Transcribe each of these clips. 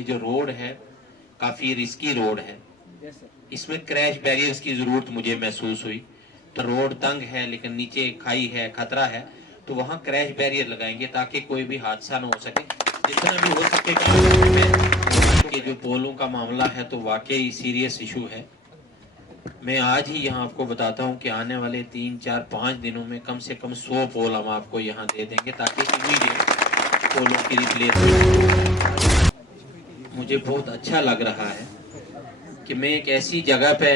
ये जो रोड है काफ़ी रिस्की रोड है, इसमें क्रैश बैरियर्स की ज़रूरत मुझे महसूस हुई। तो रोड तंग है लेकिन नीचे खाई है, खतरा है, तो वहाँ क्रैश बैरियर लगाएंगे ताकि कोई भी हादसा ना हो सके। जितना भी हो सकेगा। कि जो पोलों का मामला है तो वाकई सीरियस इशू है। मैं आज ही यहाँ आपको बताता हूँ कि आने वाले 3, 4, 5 दिनों में कम से कम 100 पोल हम आपको यहाँ दे देंगे ताकि इमीडिएट पोलों की रिप्लेसमेंट। मुझे बहुत अच्छा लग रहा है कि मैं एक ऐसी जगह पे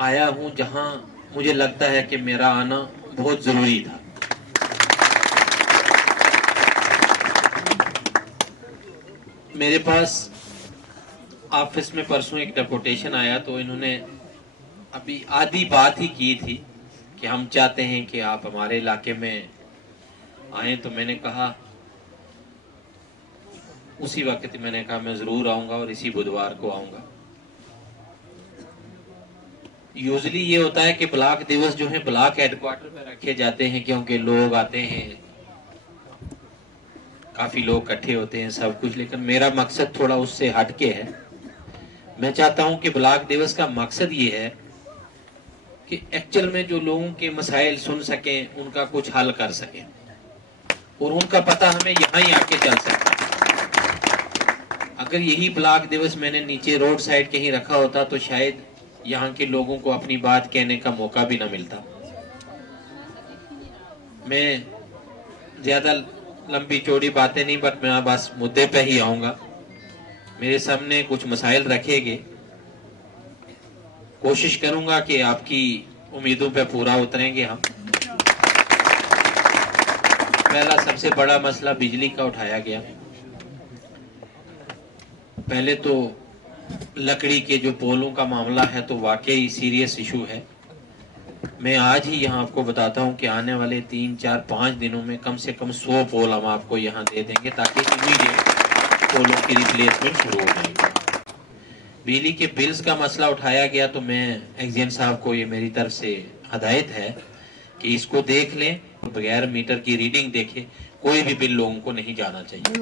आया हूँ जहाँ मुझे लगता है कि मेरा आना बहुत ज़रूरी था। मेरे पास ऑफिस में परसों एक डेपुटेशन आया तो इन्होंने अभी आधी बात ही की थी कि हम चाहते हैं कि आप हमारे इलाके में आए। तो मैंने कहा, उसी वक्त मैंने कहा मैं ज़रूर आऊँगा और इसी बुधवार को आऊँगा। यूजली ये होता है कि ब्लॉक दिवस जो है ब्लॉक हेडक्वार्टर पे रखे जाते हैं क्योंकि लोग आते हैं, काफ़ी लोग इकट्ठे होते हैं सब कुछ, लेकिन मेरा मकसद थोड़ा उससे हटके है। मैं चाहता हूं कि ब्लॉक दिवस का मकसद ये है कि एक्चुअल में जो लोगों के मसाइल सुन सकें, उनका कुछ हल कर सकें और उनका पता हमें यहाँ ही आके चल सके। अगर यही ब्लॉक दिवस मैंने नीचे रोड साइड कहीं रखा होता तो शायद यहाँ के लोगों को अपनी बात कहने का मौका भी ना मिलता। मैं ज्यादा लंबी चौड़ी बातें नहीं, बट मैं बस मुद्दे पे ही आऊंगा। मेरे सामने कुछ मसाइल रखेंगे, कोशिश करूंगा कि आपकी उम्मीदों पे पूरा उतरेंगे हम। पहला सबसे बड़ा मसला बिजली का उठाया गया। पहले तो लकड़ी के जो पोलों का मामला है तो वाकई सीरियस इशू है। मैं आज ही यहाँ आपको बताता हूँ कि आने वाले 3, 4, 5 दिनों में कम से कम 100 पोल हम आपको यहाँ दे देंगे ताकि इमीडिएट पोलों की रिप्लेसमेंट शुरू हो जाएगी। बिजली के बिल्स का मसला उठाया गया तो मैं एक्जेंट साहब को ये मेरी तरफ से हदायत है कि इसको देख लें, बगैर मीटर की रीडिंग देखे कोई भी बिल लोगों को नहीं जाना चाहिए।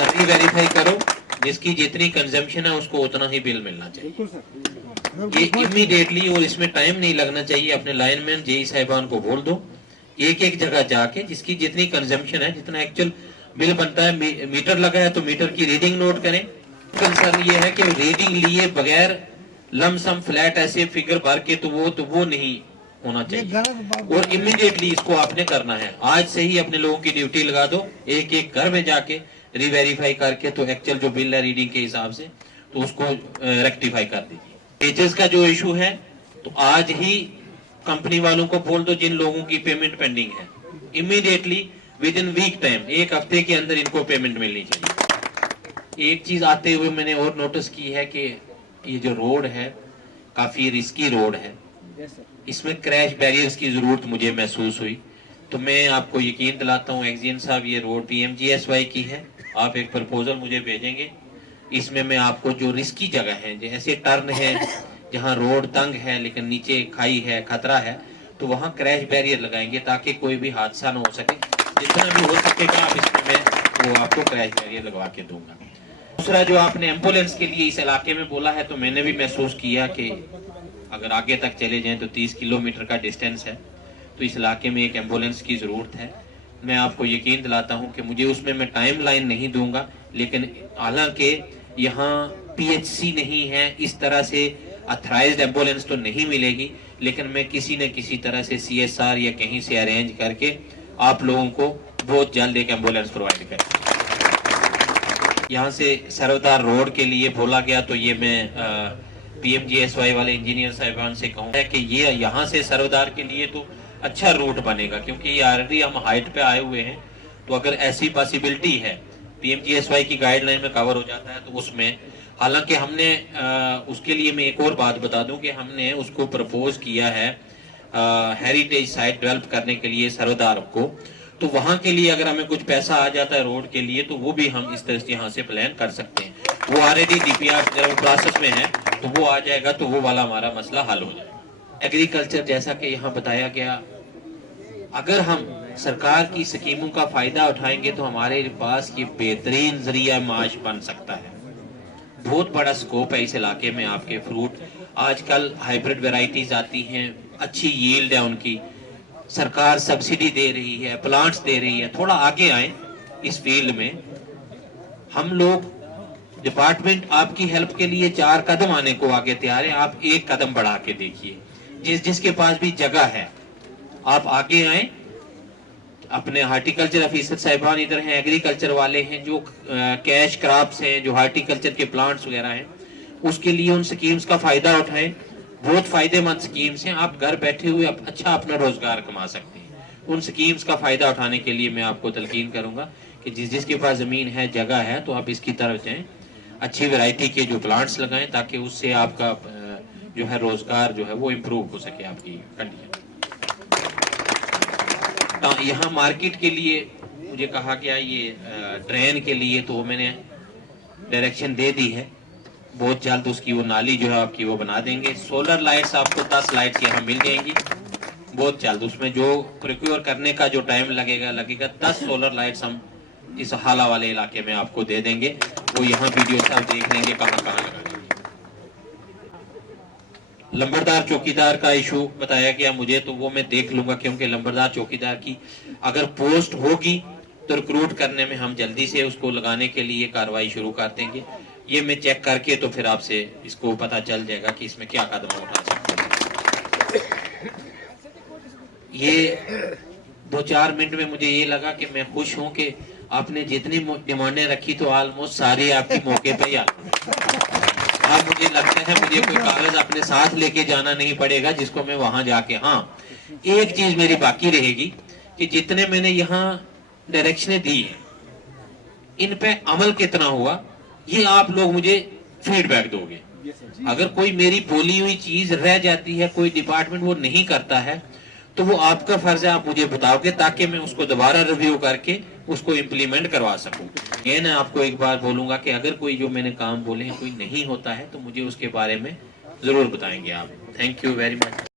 इसको वेरीफाई करो, जिसकी जितनी कंजम्पशन है उसको उतना ही बिल मिलना चाहिए, ये इमीडिएटली, और इसमें टाइम नहीं लगना चाहिए। अपने लाइनमैन जेई साहिबान को बोल दो, एक एक जगह जाके जिसकी जितनी कंजम्पशन है, जितना एक्चुअल बिल बनता है, मीटर लगा है तो मीटर की रीडिंग नोट करें। कंसर्न ये है कि रीडिंग लिए बगैर लमसम फ्लैट ऐसे फिगर भर के तो वो नहीं होना चाहिए और इमीडिएटली इसको आपने करना है। आज से ही अपने लोगों की ड्यूटी लगा दो, एक एक घर में जाके रीवेरीफाई करके तो एक्चुअल जो बिल है रीडिंग के हिसाब से तो उसको रेक्टिफाई कर दीजिए। वेजेस का जो इशू है तो आज ही कंपनी वालों को बोल दो जिन लोगों की पेमेंट पेंडिंग है, immediately within week time, एक हफ्ते के अंदर इनको पेमेंट मिलनी चाहिए। एक चीज आते हुए मैंने और नोटिस की है कि ये जो रोड है काफी रिस्की रोड है, इसमें क्रैश बैरियर्स की जरूरत मुझे महसूस हुई। तो मैं आपको यकीन दिलाता हूँ एक्जेंट साहब, ये रोड PMGSY की है। आप एक प्रपोजल मुझे भेजेंगे, इसमें मैं आपको जो रिस्की जगह है, जैसे टर्न है जहाँ रोड तंग है लेकिन नीचे खाई है, खतरा है, तो वहाँ क्रैश बैरियर लगाएंगे ताकि कोई भी हादसा ना हो सके। जितना भी हो सकेगा आप इसमें मैं वो आपको क्रैश बैरियर लगवा के दूंगा। दूसरा जो आपने एम्बुलेंस के लिए इस इलाके में बोला है, तो मैंने भी महसूस किया कि अगर आगे तक चले जाएं तो 30 किलोमीटर का डिस्टेंस है, तो इस इलाके में एक एम्बुलेंस की ज़रूरत है। मैं आपको यकीन दिलाता हूं कि मुझे उसमें मैं टाइम लाइन नहीं दूंगा, लेकिन हालांकि यहाँ PHC नहीं है, इस तरह से अथराइज्ड एम्बुलेंस तो नहीं मिलेगी, लेकिन मैं किसी न किसी तरह से CSR या कहीं से अरेंज करके आप लोगों को बहुत जल्द एक एम्बुलेंस प्रोवाइड करें। यहाँ से सरवदार रोड के लिए बोला गया, तो ये मैं PMGSY वाले इंजीनियर साहिबान से कहूँगा कि ये यहाँ से सरवदार के लिए तो अच्छा रूट बनेगा, क्योंकि ये ऑलरेडी हम हाइट पे आए हुए हैं। तो अगर ऐसी पॉसिबिलिटी है PMGSY की गाइडलाइन में कवर हो जाता है तो उसमें, हालांकि हमने उसके लिए मैं एक और बात बता दूं कि हमने उसको प्रपोज किया है हेरिटेज साइट डेवलप करने के लिए सरवदार को, तो वहां के लिए अगर हमें कुछ पैसा आ जाता है रोड के लिए तो वो भी हम इस तरह से यहाँ से प्लान कर सकते हैं। वो ऑलरेडी DPR प्रोसेस में है, तो वो आ जाएगा तो वो वाला हमारा मसला हल हो जाएगा। एग्रीकल्चर जैसा कि यहाँ बताया गया, अगर हम सरकार की स्कीमों का फायदा उठाएंगे तो हमारे पास ये बेहतरीन जरिया माश बन सकता है। बहुत बड़ा स्कोप है इस इलाके में। आपके फ्रूट आजकल हाइब्रिड वैरायटीज आती हैं, अच्छी यील्ड है उनकी, सरकार सब्सिडी दे रही है, प्लांट्स दे रही है। थोड़ा आगे आए इस फील्ड में। हम लोग डिपार्टमेंट आपकी हेल्प के लिए 4 कदम आने को आगे तैयार है। आप 1 कदम बढ़ा के देखिए। जिसके पास भी जगह है आप आगे आए। अपने हार्टिकल्चर ऑफिसर साहिबान इधर हैं, एग्रीकल्चर वाले हैं, जो कैश क्रॉप्स हैं, जो हार्टिकल्चर के प्लांट्स वगैरह हैं, उसके लिए उन स्कीम्स का फायदा उठाएं। बहुत फायदेमंद स्कीम्स हैं। आप घर बैठे हुए अच्छा अपना रोजगार कमा सकते हैं। उन स्कीम्स का फायदा उठाने के लिए मैं आपको तलकीन करूंगा कि जिसके पास जमीन है, जगह है, तो आप इसकी तरफ जाएं। अच्छी वैरायटी के जो प्लांट्स लगाएं ताकि उससे आपका जो है रोजगार जो है वो इम्प्रूव हो सके आपकी कंडीशन। यहाँ मार्केट के लिए मुझे कहा गया ये ड्रेन के लिए, तो मैंने डायरेक्शन दे दी है। बहुत जल्द उसकी वो नाली जो है आपकी वो बना देंगे। सोलर लाइट्स आपको 10 लाइट्स यहाँ मिल जाएंगी बहुत जल्द। उसमें जो प्रोक्योर करने का जो टाइम लगेगा 10 सोलर लाइट्स हम इस हाला वाले इलाके में आपको दे देंगे। वो यहाँ वीडियो से आप देख लेंगे कहाँ कहाँ लगाएंगे। लंबरदार चौकीदार का इशू बताया गया मुझे, तो वो मैं देख लूंगा, क्योंकि लंबरदार चौकीदार की अगर पोस्ट होगी तो रिक्रूट करने में हम जल्दी से उसको लगाने के लिए कार्रवाई शुरू कर देंगे। ये मैं चेक करके तो फिर आपसे इसको पता चल जाएगा कि इसमें क्या कदम उठा सकते हैं। ये 2-4 मिनट में मुझे ये लगा कि मैं खुश हूं कि आपने जितनी डिमांडें रखी तो ऑलमोस्ट सारी आपकी मौके पे ही आ। अब मुझे लगता है मुझे कोई कागज अपने साथ लेके जाना नहीं पड़ेगा जिसको मैं वहां जाके, हाँ एक चीज मेरी बाकी रहेगी कि जितने मैंने यहाँ डायरेक्शनें दी हैं इन पे अमल कितना हुआ ये आप लोग मुझे फीडबैक दोगे। अगर कोई मेरी बोली हुई चीज रह जाती है, कोई डिपार्टमेंट वो नहीं करता है, तो वो आपका फर्ज है, आप मुझे बताओगे ताकि मैं उसको दोबारा रिव्यू करके उसको इम्प्लीमेंट करवा सकूं। ये ना आपको एक बार बोलूंगा कि अगर कोई जो मैंने काम बोले हैं कोई नहीं होता है तो मुझे उसके बारे में जरूर बताएंगे आप। Thank you very much.